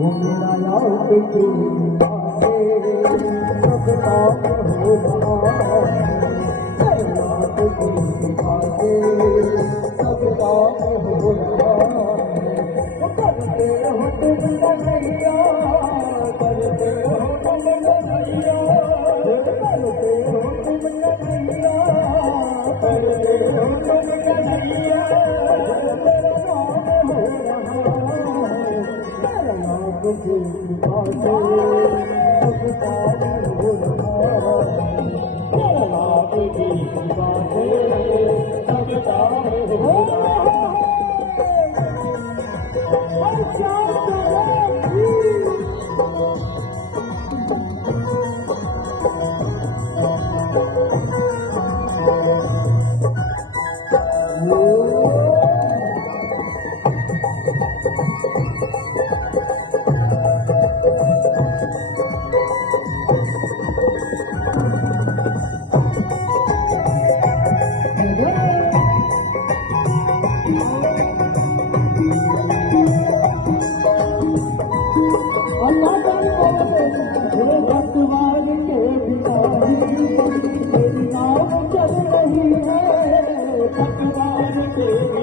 वो मेरा यार के सब काम हो रहा रात की बातें सब काम हो रहा करते हो तुम लड़ैया करते हो तुम लड़ैया करते हो तुम लड़ैया करते हो तुम लड़ैया तेरा काम हो रहा तेरा नाम की बातें सब काम हो रहा तेरा नाम की बातें सब काम हो रहा भगवान के बिना तेरी नाम चल रही है भगवान के